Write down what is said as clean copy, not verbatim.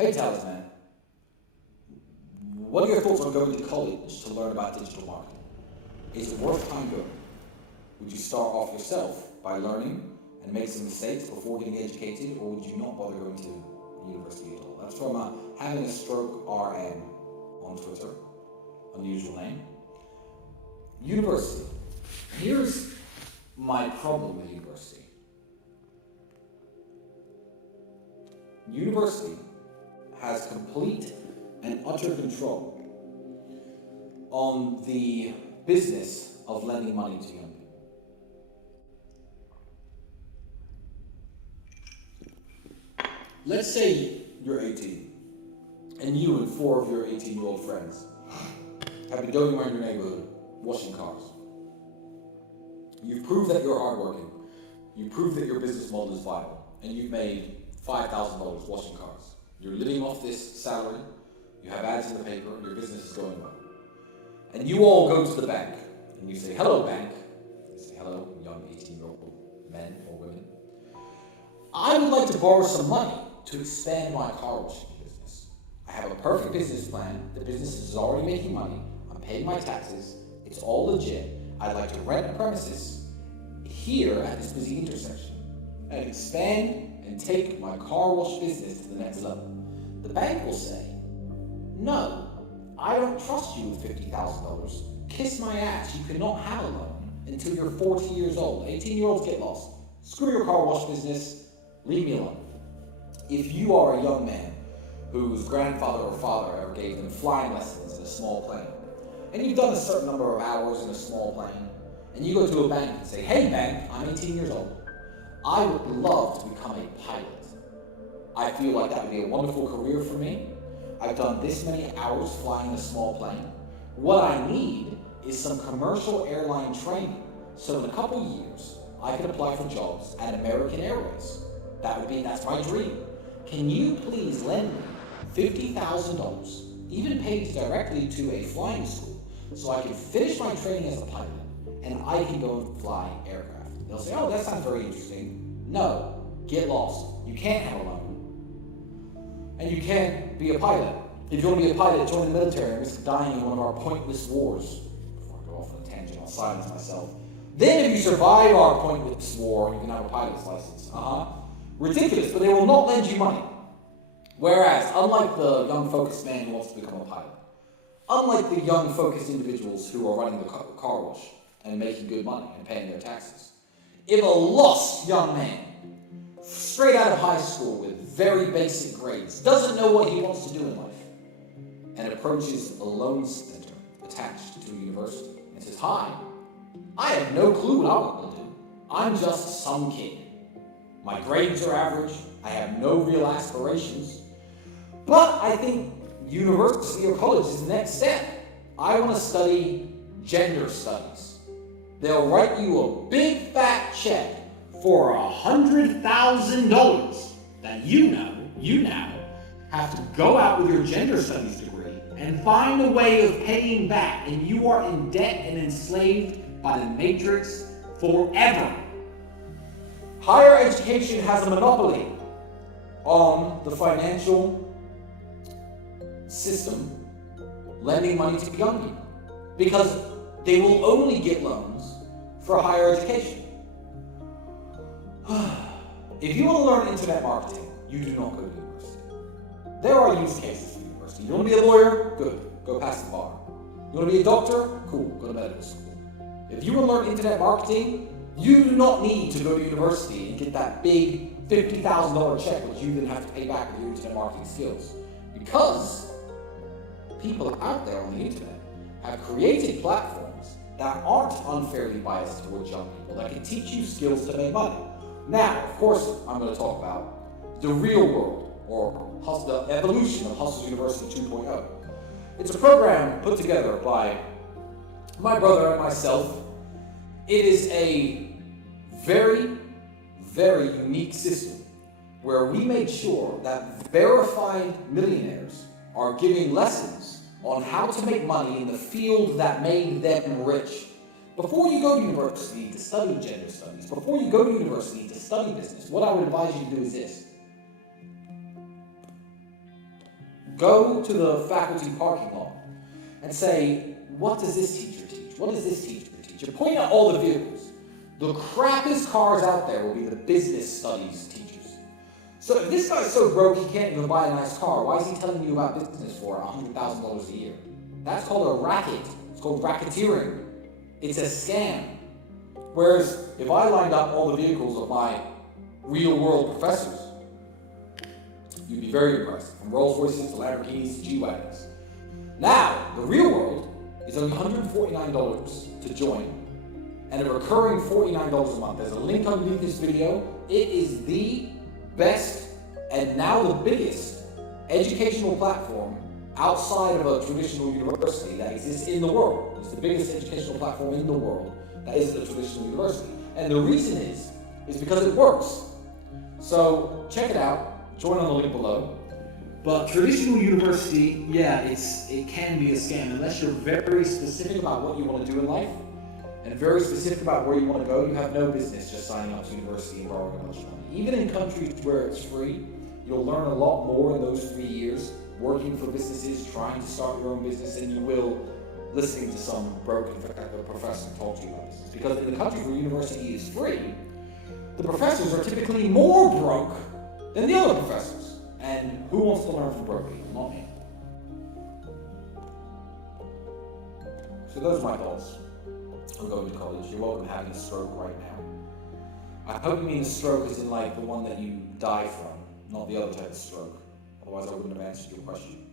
Hey Talisman, what are your thoughts on going to college to learn about digital marketing? Is it worth time going? Would you start off yourself by learning and make some mistakes before getting educated, or would you not bother going to university at all? That's from Having a Stroke RN on Twitter, unusual name. University. Here's my problem with university. University has complete and utter control on the business of lending money to young people. Let's say you're 18, and you and 4 of your 18-year-old friends have been going around your neighborhood washing cars. You've proved that you're hardworking. You've proved that your business model is viable, and you've made $5,000 washing cars. You're living off this salary, you have ads in the paper, your business is going well. And you all go to the bank, and you say, "Hello, bank." They say, "Hello, young 18-year-old men or women. I would like to borrow some money to expand my car washing business. I have a perfect business plan. The business is already making money. I'm paying my taxes. It's all legit. I'd like to rent a premises here at this busy intersection and expand and take my car wash business to the next level." The bank will say, "No, I don't trust you with $50,000. Kiss my ass, you cannot have a loan until you're 40 years old. 18-year-olds get lost. Screw your car wash business, leave me alone." If you are a young man whose grandfather or father ever gave them flying lessons in a small plane, and you've done a certain number of hours in a small plane, and you go to a bank and say, "Hey bank, I'm 18 years old. I would love to become a pilot. I feel like that would be a wonderful career for me. I've done this many hours flying a small plane. What I need is some commercial airline training, so in a couple years, I can apply for jobs at American Airways. That's my dream. Can you please lend me $50,000, even paid directly to a flying school, so I can finish my training as a pilot, and I can go and fly aircraft?" They'll say, "Oh, that sounds very interesting." No, get lost. You can't have a loan. And you can't be a pilot. If you want to be a pilot, join the military and risk dying in one of our pointless wars. Before I go off on a tangent, I'll silence myself. Then if you survive our pointless war, you can have a pilot's license. Ridiculous, but they will not lend you money. Whereas, unlike the young focused man who wants to become a pilot, unlike the young focused individuals who are running the car wash and making good money and paying their taxes, if a lost young man, straight out of high school with very basic grades, doesn't know what he wants to do in life, and approaches a loan center attached to a university and says, "Hi, I have no clue what I want to do. I'm just some kid. My grades are average. I have no real aspirations. But I think university or college is the next step. I want to study gender studies." They'll write you a big fat check for $100,000 that you now have to go out with your gender studies degree and find a way of paying back, and you are in debt and enslaved by the matrix forever. Higher education has a monopoly on the financial system lending money to young people because they will only get loans for higher education. If you want to learn internet marketing, you do not go to university. There are use cases for university. You want to be a lawyer? Good. Go pass the bar. You want to be a doctor? Cool. Go to medical school. If you want to learn internet marketing, you do not need to go to university and get that big $50,000 check, which you then have to pay back with your internet marketing skills. Because people out there on the internet have created platforms that aren't unfairly biased towards young people, that can teach you skills to make money. Now, of course, I'm going to talk about the real world, or the evolution of Hustle University 2.0. It's a program put together by my brother and myself. It is a very, very unique system where we made sure that verified millionaires are giving lessons on how to make money in the field that made them rich. Before you go to university to study gender studies, before you go to university to study business, what I would advise you to do is this. Go to the faculty parking lot and say, what does this teacher teach? What does this teacher teach? And point out all the vehicles. The crappiest cars out there will be the business studies teachers. So if this guy's so broke he can't even buy a nice car, why is he telling you about business for $100,000 a year? That's called a racket. It's called racketeering. It's a scam. Whereas if I lined up all the vehicles of my real world professors, you'd be very impressed. From Rolls Royces to Lamborghinis to G-Wagons. Now, the real world is only $149 to join, and a recurring $49 a month. There's a link underneath this video. It is the best and now the biggest educational platform outside of a traditional university that exists in the world. It's the biggest educational platform in the world that isn't a traditional university. And the reason is because it works. So check it out, join on the link below. But traditional university, yeah, it can be a scam unless you're very specific about what you want to do in life and very specific about where you want to go. You have no business just signing up to university and borrowing a bunch of money. Even in countries where it's free, you'll learn a lot more in those 3 years working for businesses, trying to start your own business, than you will listening to some broken professor talk to you about business. Because in the countries where university is free, the professors are typically more broke than the other professors. And who wants to learn from broke people? Not me. So those are my thoughts on going to college. You're welcome to having a stroke right now. I hope you mean a stroke is in like the one that you die from, not the other type of stroke. Otherwise I wouldn't have answered your question.